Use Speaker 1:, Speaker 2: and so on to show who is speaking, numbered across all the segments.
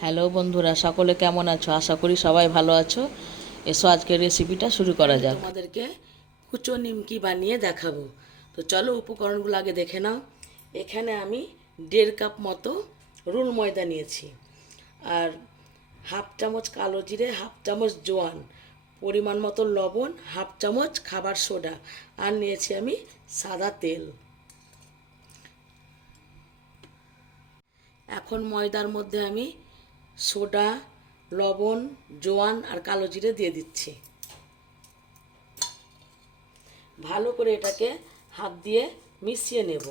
Speaker 1: Hello বন্ধুরা সকলে কেমন আছো? আশা করি সবাই ভালো আছো। এসো আজকের রেসিপিটা শুরু করা যাক।
Speaker 2: আমাদেরকে কুচো নিমকি বানিয়ে দেখাবো। তো চলো উপকরণগুলো আগে দেখে নাও। এখানে আমি দেড় কাপ মতো রুল ময়দা নিয়েছি। আর হাফ চামচ কালো জিরে হাফ চামচ জোয়ান পরিমাণ মতো লবণ হাফ চামচ খাবার সোডা আর নিয়েছি আমি সাদা তেল। এখন ময়দার মধ্যে আমি সোডা, লবণ, জোয়ান আর কালো জিরে দিয়ে দিচ্ছি। ভালো করে এটাকে হাত দিয়ে মিশিয়ে নেব।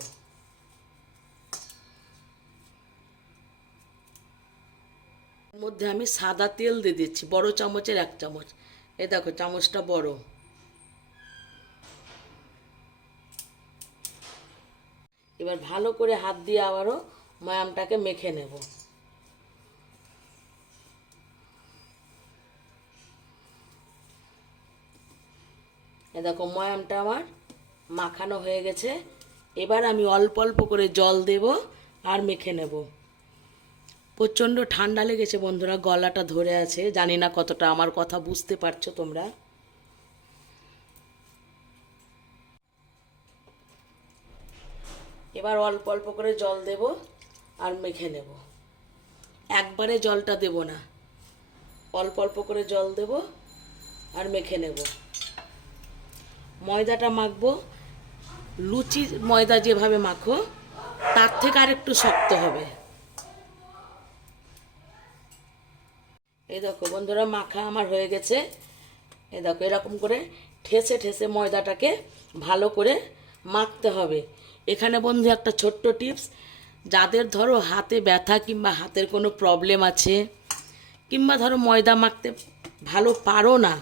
Speaker 2: মধ্যে আমি সাদা তেল দিয়ে দিচ্ছি, বড় চামচের এক চামচ। এই দেখো, চামচটা বড়। এবার ভালো করে হাত দিয়ে আবারও ময়ামটাকে মেখে নেব। এ দেখো ময়ামটা আমার মাখানো হয়ে গেছে। এবার আমি অল্প অল্প করে জল দেব আর মেখে নেব। প্রচণ্ড ঠান্ডা লেগেছে বন্ধুরা, গলাটা ধরে আছে। জানি না কতটা আমার কথা বুঝতে পারছ তোমরা। এবার অল্প অল্প করে জল দেব আর মেখে নেব। একবারে জলটা দেব না। অল্প অল্প করে জল দেব আর মেখে নেব। ময়দাটা মাখবো। লুচি ময়দা যেভাবে মাখো, তার থেকে আর একটু শক্ত হবে। এই দেখো বন্ধুরা, মাখা আমার হয়ে গেছে। এই দেখো, এরকম করে ঠেসে ঠেসে ময়দাটাকে ভালো করে মাখতে হবে। এখানে বন্ধু, একটা ছোট্ট টিপস, যাদের ধরো হাতে ব্যথা কিংবা হাতের কোনো প্রবলেম আছে, কিংবা ধরো ময়দা মাখতে ভালো পারো না,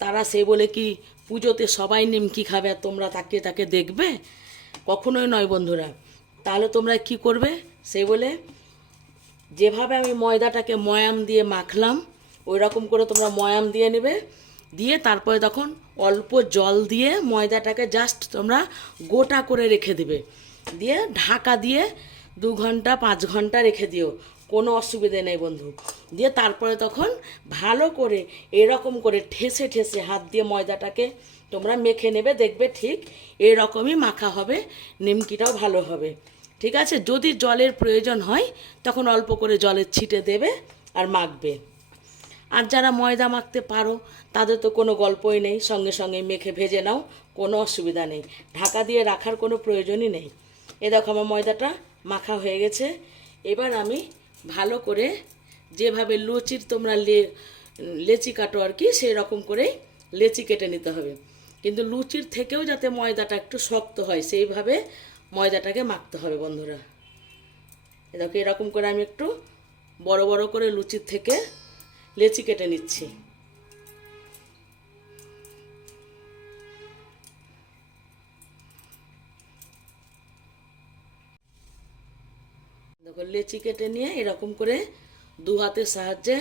Speaker 2: তারা সে বলে কি পুজোতে সবাই নিমকি খাবে আর তোমরা তাকে তাকে দেখবে? কখনোই নয় বন্ধুরা। তাহলে তোমরা কি করবে? সে বলে, যেভাবে আমি ময়দাটাকে ময়াম দিয়ে মাখলাম ওই রকম করে তোমরা ময়াম দিয়ে নেবে। দিয়ে তারপরে তখন অল্প জল দিয়ে ময়দাটাকে জাস্ট তোমরা গোটা করে রেখে দেবে। দিয়ে ঢাকা দিয়ে দু ঘণ্টা, পাঁচ ঘণ্টা রেখে দিও। কোনো অসুবিধে নেই বন্ধু। দিয়ে তারপরে তখন ভালো করে এরকম করে ঠেসে ঠেসে হাত দিয়ে ময়দাটাকে তোমরা মেখে নেবে, দেখবে ঠিক এরকমই মাখা হবে, নিমকিটাও ভালো হবে। ঠিক আছে? যদি জলের প্রয়োজন হয়, তখন অল্প করে জলের ছিটে দেবে আর মাখবে। আর যারা ময়দা মাখতে পারো, তাদের তো কোনো গল্পই নেই, সঙ্গে সঙ্গে মেখে ভেজে নাও, কোনো অসুবিধা নেই। ঢাকা দিয়ে রাখার কোনো প্রয়োজনই নেই। এ দেখো আমার ময়দাটা মাখা হয়ে গেছে। এবার আমি ভালো করে যেভাবে লুচির তোমরা লে, লেচি কাটো আর কি সেই রকম করেই লেচি কেটে নিতে হবে। কিন্তু লুচির থেকেও যাতে ময়দাটা একটু শক্ত হয়, সেইভাবে ময়দাটাকে মাখতে হবে বন্ধুরা। দেখো এরকম করে আমি একটু বড় বড় করে লুচির থেকে লেচি কেটে নিচ্ছি। লেচি কেটে নিয়ে এরকম করে দু হাতের সাহায্যে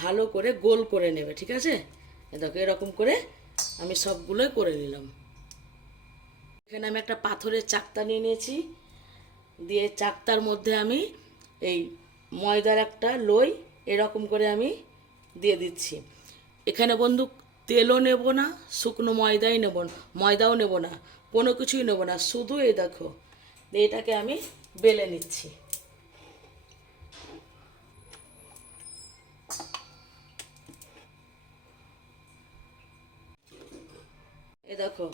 Speaker 2: ভালো করে গোল করে নেবে, ঠিক আছে? দেখো, এরকম করে আমি সবগুলোই করে নিলাম। এখানে আমি একটা পাথরের চাকতা নিয়ে নিয়েছি। দিয়ে চাকতার মধ্যে আমি এই ময়দার একটা লই এরকম করে আমি দিয়ে দিচ্ছি। এখানে বন্ধু তেলও নেব না, শুকনো ময়দাই নেব ময়দাও নেব না, কোনো কিছুই নেব না, শুধু এই দেখো, এটাকে আমি বেলে নিচ্ছি। এ দেখো,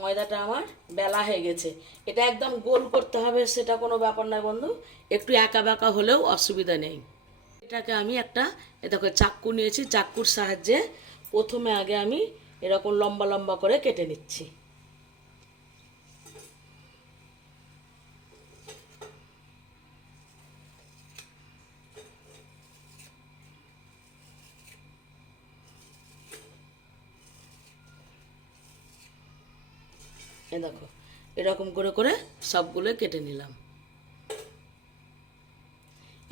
Speaker 2: ময়দাটা আমার বেলা হয়ে গেছে। এটা একদম গোল করতে হবে, সেটা কোনো ব্যাপার নয় বন্ধু। একটু একা বাঁকা হলেও অসুবিধা নেই। এটাকে আমি একটা, এ দেখো, চাক্কু নিয়েছি। চাক্কুর সাহায্যে প্রথমে আগে আমি এরকম লম্বা লম্বা করে কেটে নিচ্ছি। দেখো, এরকম করে করে সবগুলো কেটে নিলাম।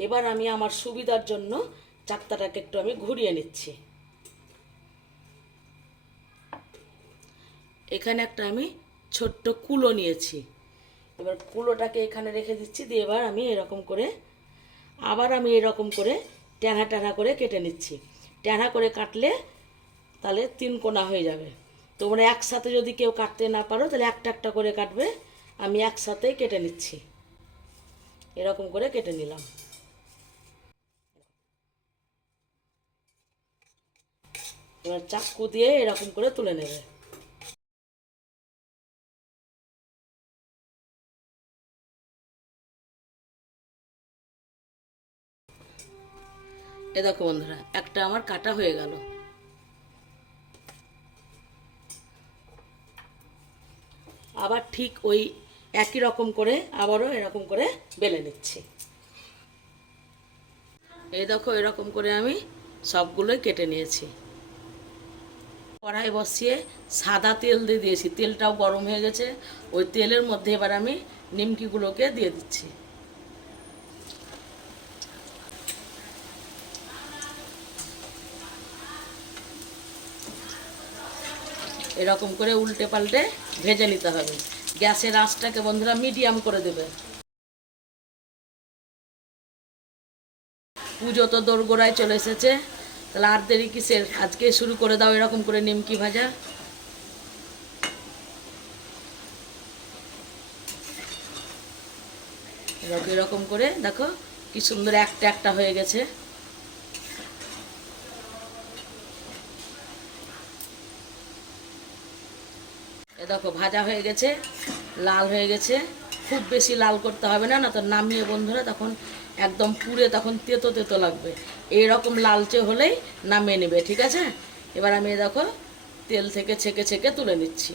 Speaker 2: এবার আমি আমার সুবিধার জন্য চাকতাটাকে একটু আমি ঘুরিয়ে নিচ্ছি। এখানে একটা আমি ছোট্ট কুলো নিয়েছি। এবার কুলোটাকে এখানে রেখে দিচ্ছি, দিয়ে এবার আমি এরকম করে, আবার আমি এরকম করে ট্যানা ট্যানা করে কেটে নিচ্ছি। ট্যানা করে কাটলে তাহলে তিন কোনা হয়ে যাবে। তোমরা একসাথে যদি কেউ কাটতে না পারো, তাহলে একটা একটা করে কাটবে। আমি একসাথেই কেটে নিচ্ছি। এরকম করে কেটে নিলাম। এবার চাকু দিয়ে এরকম করে তুলে নেবে। এ দেখো বন্ধুরা, একটা আমার কাটা হয়ে গেল। আবার ঠিক ওই একই রকম করে আবারও এরকম করে বেলে নিচ্ছি। এই দেখো এরকম করে আমি সবগুলোই কেটে নিয়েছি। কড়াই বসিয়ে সাদা তেল দিয়ে দিয়েছি। তেলটাও গরম হয়ে গেছে। ওই তেলের মধ্যে এবার আমি নিমকিগুলোকে দিয়ে দিচ্ছি। এরকম করে উল্টে পাল্টে ভেজে নিতে হবে। গ্যাসের আঁচটাকে বন্ধুরা মিডিয়াম করে দেবে। পুজো তো দোরগোড়ায় চলে এসেছে। তাহলে আর দেরি কিসের? আজকে শুরু করে দাও এরকম করে নিমকি ভাজা। এরকম করে দেখো কি সুন্দর একটা একটা হয়ে গেছে। দেখো, ভাজা হয়ে গেছে, লাল হয়ে গেছে। খুব বেশি লাল করতে হবে না না তো নামিয়ে বন্ধুরা তখন একদম পুড়ে তখন তেতো তেতো লাগবে। এইরকম লালচে হলেই নামিয়ে নেবে, ঠিক আছে? এবার আমি দেখো, তেল থেকে ছেঁকে ছেঁকে তুলে নিচ্ছি।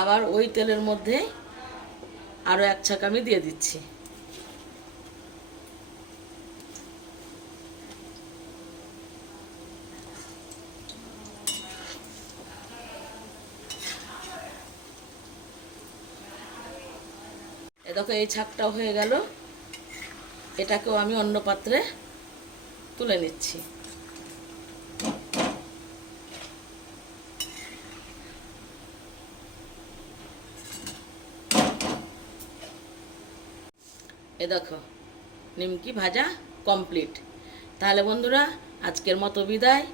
Speaker 2: আবার ওই তেলের মধ্যে আরও এক ছাক আমি দিয়ে দিচ্ছি। দেখো, এই ছাকটাও হয়ে গেল। এটাকেও আমি অন্য পাত্রে তুলে নিচ্ছি। দেখো নিমকি ভাজা কমপ্লিট তাহলে বন্ধুরা আজকের মতো বিদায়।